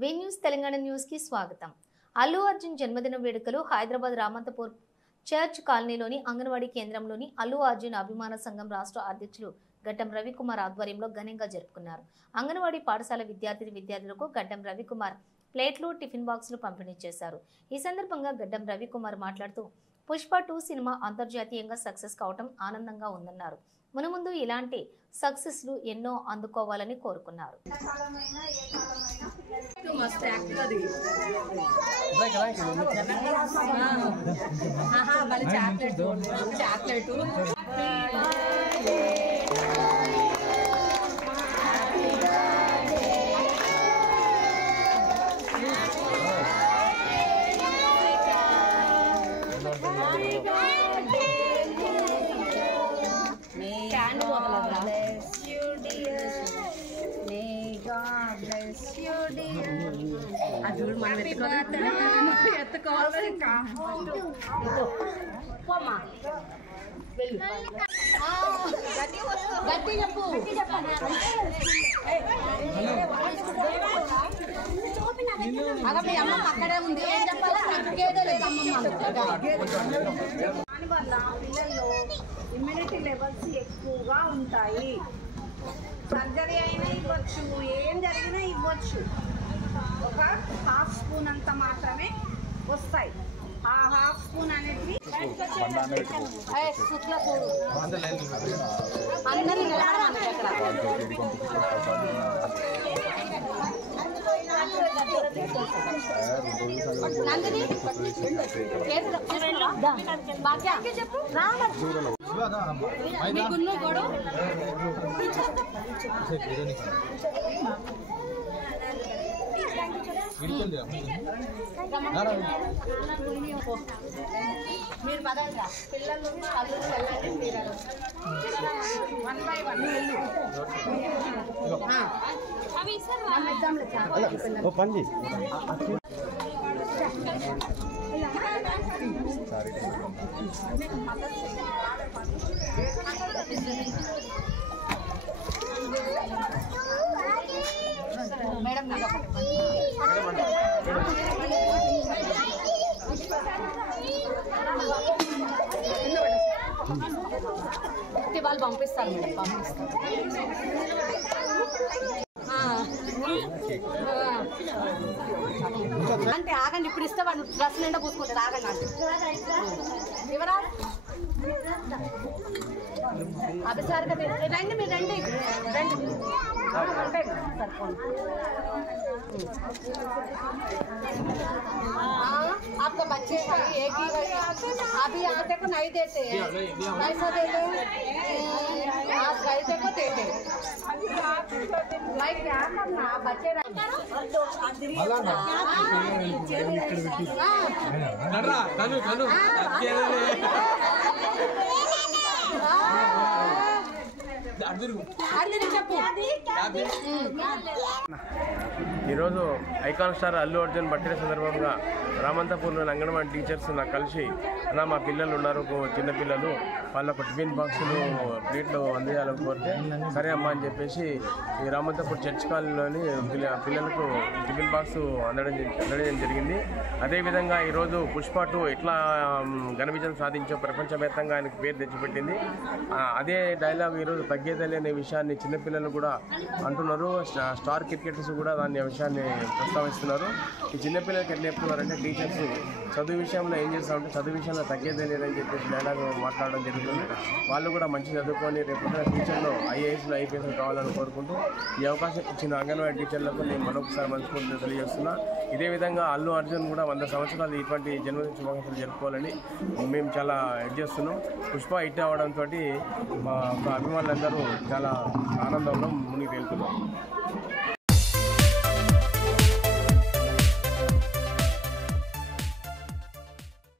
వి news Telangana news కి స్వాగతం. అల్లు అర్జున్ జన్మదిన వేడుకలు హైదరాబాద్ రామంతపూర్ చర్చ్ కాలనీలోని అంగన్వాడీ కేంద్రంలోని అల్లు అర్జున్ అభిమాన సంఘం రాష్ట్ర అధ్యక్షులు గడ్డం రవికుమార్ ఆధ్వర్యంలో ఘనంగా జరుపుకున్నారు. అంగన్వాడీ పాఠశాల విద్యార్థులకు గడ్డం రవికుమార్ ప్లేట్లు, టిఫిన్ బాక్సులు పంపిణీ చేశారు. ఈ సందర్భంగా గడ్డం రవికుమార్ మాట్లాడుతూ పుష్ప 2 సినిమా అంతర్జాతీయంగా సక్సెస్ కావడం ఆనందంగా ఉందన్నారు. మునుముందు ఇలాంటి సక్సెస్లు ఎన్నో అందుకోవాలని కోరుకున్నారు. అక్కడే ఉంది ఏం చెప్పాలి దానివల్ల పిల్లల్లో ఇమ్యూనిటీ లెవెల్స్ ఎక్కువగా ఉంటాయి. సర్జరీ అయినా ఇవ్వచ్చు, ఏం జరిగినా ఇవ్వచ్చు. ఒక హాఫ్ స్పూన్ అంత మాత్రమే వస్తాయి. ఆ హాఫ్ స్పూన్ అనేది మీరు పదండి పిల్లలు కళ్ళు వెళ్ళండి. మీరు 1 by 1 మేడం వాళ్ళు పంపిస్తారు మేడం, పంపిస్తారు. అంటే ఆగండి, ఇప్పుడు ఇస్తే వాడు డ్రెస్ నిండా పూసుకుంటారు. ఆగండి అంటే ఎవరా అభిసారిగా రండి, మీరు రండి రండి. आपका बच्चे का एक ही अभी आते को नहीं देते हैं, ऐसा देते आप गए को देते भाई क्या करना बच्चे ఈరోజు icon star Allu Arjun birthday సందర్భంగా రామంతపూర్లోని అంగన్వాడీ టీచర్స్ నాకు కలిసి అలా మా పిల్లలు ఉన్నారు, చిన్నపిల్లలు, వాళ్ళకు టిఫిన్ బాక్సులు ప్లేట్లు అందేయాలని కోరితే సరే అమ్మ అని చెప్పేసి ఈ రామంతపూర్ చర్చ్ కాలనీలోని పిల్లలకు టిఫిన్ బాక్స్ అందడం జరిగింది. అదేవిధంగా ఈరోజు పుష్ప 2 ఎట్లా ఘన విజయం సాధించో ప్రపంచవ్యాప్తంగా ఆయనకు పేరు తెచ్చిపెట్టింది. అదే డైలాగ్ ఈరోజు తగ్గేదలే అనే విషయాన్ని చిన్నపిల్లలు కూడా అంటున్నారు. స్టార్ క్రికెటర్స్ కూడా దాన్ని విషయాన్ని ప్రస్తావిస్తున్నారు. ఈ చిన్నపిల్లలకి ఎట్లా చెప్తున్నారంటే టీచర్స్ చదువు విషయంలో ఏం చేస్తామంటే చదువు విషయంలో తగ్గేదే లేదని చెప్పేసి డైలాగ్ మాట్లాడడం జరుగుతుంది. వాళ్ళు కూడా మంచి చదువుకొని రేపు ఫ్యూచర్లో ఐఏఎస్లు ఐపీఎస్లు కావాలని కోరుకుంటూ ఈ అవకాశం ఇచ్చిన అంగన్వాడీ టీచర్లకు నేను మరొకసారి మనస్ఫూర్తిగా తెలియజేస్తున్నా. ఇదే విధంగా అల్లు అర్జున్ కూడా 100 సంవత్సరాలు ఇటువంటి జన్మదిన శుభాకాంక్షలు జరుపుకోవాలని మేము చాలా చేస్తున్నాం. పుష్ప హిట్ అవడంతో మా అభిమానులందరూ చాలా ఆనందంలో మునిగి తేలుతున్నాం.